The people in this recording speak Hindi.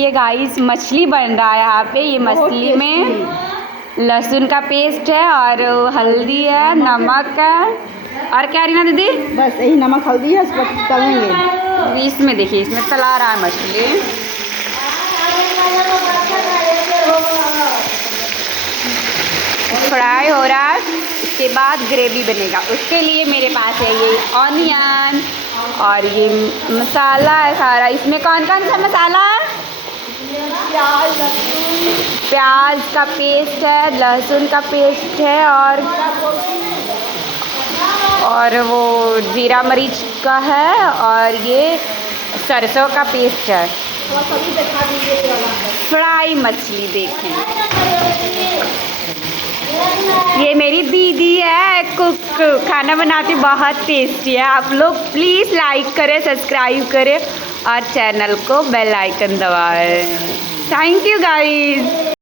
ये गाइस मछली बन रहा है यहाँ पे। ये मछली में लहसुन का पेस्ट है और हल्दी है, नमक है और क्या रीना दीदी? बस यही नमक हल्दी है, इसको तलेंगे। इसमें देखिए, इसमें तला रहा है मछली। फ्राई हो रहा है, उसके बाद ग्रेवी बनेगा। उसके लिए मेरे पास है ये ऑनियन और ये मसाला है सारा। इसमें कौन कौन सा मसाला है? प्याज का पेस्ट है, लहसुन का पेस्ट है और वो जीरा मरीच का है और ये सरसों का पेस्ट है। फ्राई मछली देखें। ये मेरी दीदी है कुक, खाना बनाती बहुत टेस्टी है। आप लोग प्लीज़ लाइक करें, सब्सक्राइब करें और चैनल को बेल आइकन दबाएं। Thank you guys.